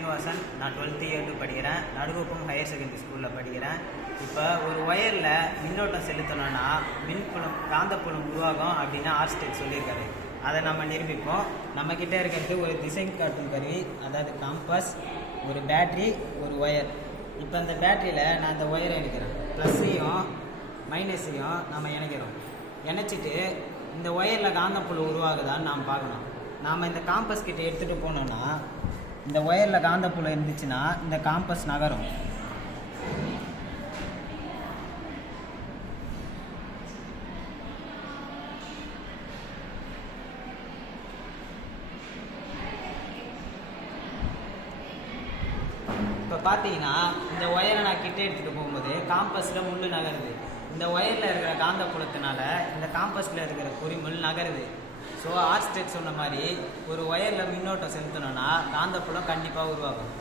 ஸ்ரீனிவாசன். நான் 12th year படிக்கிறேன். Nadukuppam higher secondary ஸ்கூலில் படிக்கிறேன். இப்போ ஒரு ஒயரில் மின்னோட்டம் செலுத்தணும்னா மின்புலம் காந்தப்புலம் உருவாகும் அப்படின்னு ஆர்ஸ்டெக் சொல்லியிருக்காரு. அதை நம்ம நிரூபிப்போம். நம்மக்கிட்ட இருக்கிறது ஒரு திசை காட்டும் கருவி, அதாவது காம்பஸ், ஒரு பேட்ரி, ஒரு ஒயர். இப்போ இந்த பேட்டரியில் நான் இந்த ஒயரை இணைக்கிறேன். ப்ளஸ்ஸையும் மைனஸையும் நம்ம இணைக்கிறோம். இணைச்சிட்டு இந்த ஒயரில் காந்தப்புலம் உருவாகுதான்னு நாம் பார்க்கணும். நாம் இந்த காம்பஸ் கிட்ட எடுத்துகிட்டு போனோம்னா இந்த ஒயரில் காந்தப்புலம் இருந்துச்சுன்னா இந்த காம்பஸ் நகரும். இப்போ பார்த்தீங்கன்னா இந்த ஒயரை நான் கிட்டே எடுத்துகிட்டு போகும்போது காம்பஸில் முள் நகருது. இந்த ஒயரில் இருக்கிற காந்தப்புலத்தினால இந்த காம்பஸில் இருக்கிற குறிமுள் நகருது. ஸோ ஆர்ஸ்டெக் சொன்ன மாதிரி ஒரு ஒயரில் மின்னோட்டம் செலுத்தணும்னா காந்தப்புலம் கண்டிப்பாக உருவாகும்.